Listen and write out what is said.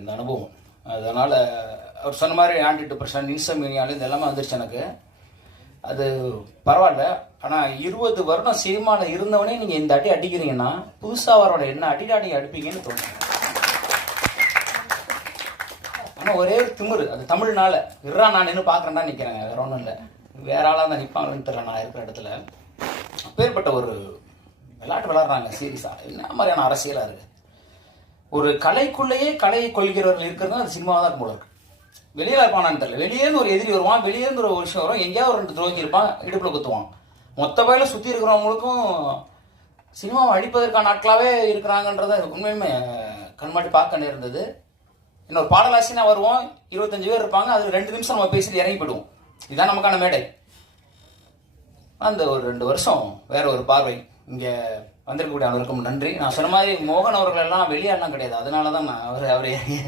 இந்த அனுபவம். அதனால் அவர் சொன்ன மாதிரி ஆன்டி டிப்ரெஷன், இன்சோமினியால் இது எல்லாமே வந்துருச்சு எனக்கு. அது பரவாயில்ல. ஆனால் 20 வருடம் சினிமாவில் இருந்தவனே நீங்கள் இந்த அடி அடிக்கிறீங்கன்னா புதுசாக வரோட என்ன அடிடா நீங்கள் அடிப்பீங்கன்னு தோணும். ஆனால் ஒரே ஒரு திமிரு, அது தமிழ்னால இருறா நான் நின்று பார்க்குறேன்னா நிற்கிறேன், வேற ஒன்றும் இல்லை. வேற ஆளாக தான் நிற்பாங்கன்னு தெரியல. நான் இருக்கிற இடத்துல அப்பேற்பட்ட ஒரு விளையாட்டு விளையாடுறாங்க சீரியஸாக. என்ன மாதிரியான அரசியலாக இருக்குது. ஒரு கலைக்குள்ளேயே கலையை கொள்கிறவர்கள் இருக்கிறது அது சினிமாவாக தான் இருக்கும் போல இருக்கு. வெளியில் இருப்பானான்னு தெரியல. வெளியேருந்து ஒரு எதிரி வருவான், வெளியேருந்து ஒரு விஷயம் வரும், எங்கேயாவது ஒரு 2 துரோகி இருப்பான், இடுப்பில் குத்துவான். மொத்த பயில சுற்றி இருக்கிறவங்களுக்கும் சினிமாவை அடிப்பதற்கான நாட்களாகவே இருக்கிறாங்கன்றத உண்மையுமே கண்மாட்டி பார்க்க நேர்ந்தது. இன்னொரு பாடலாசினா வருவோம், 25 பேர் இருப்பாங்க, அது 2 நிமிஷம் நம்ம பேசிட்டு இறங்கி போயிடுவோம். இதுதான் நமக்கான மேடை. அந்த ஒரு 2 வருஷம் வேற ஒரு பார்வை. இங்கே வந்திருக்கக்கூடிய அனைவருக்கும் நன்றி. நான் சொன்ன மாதிரி மோகன் அவர்கள் எல்லாம் வெளியாடலாம் கிடையாது. அதனால தான் நான் அவரை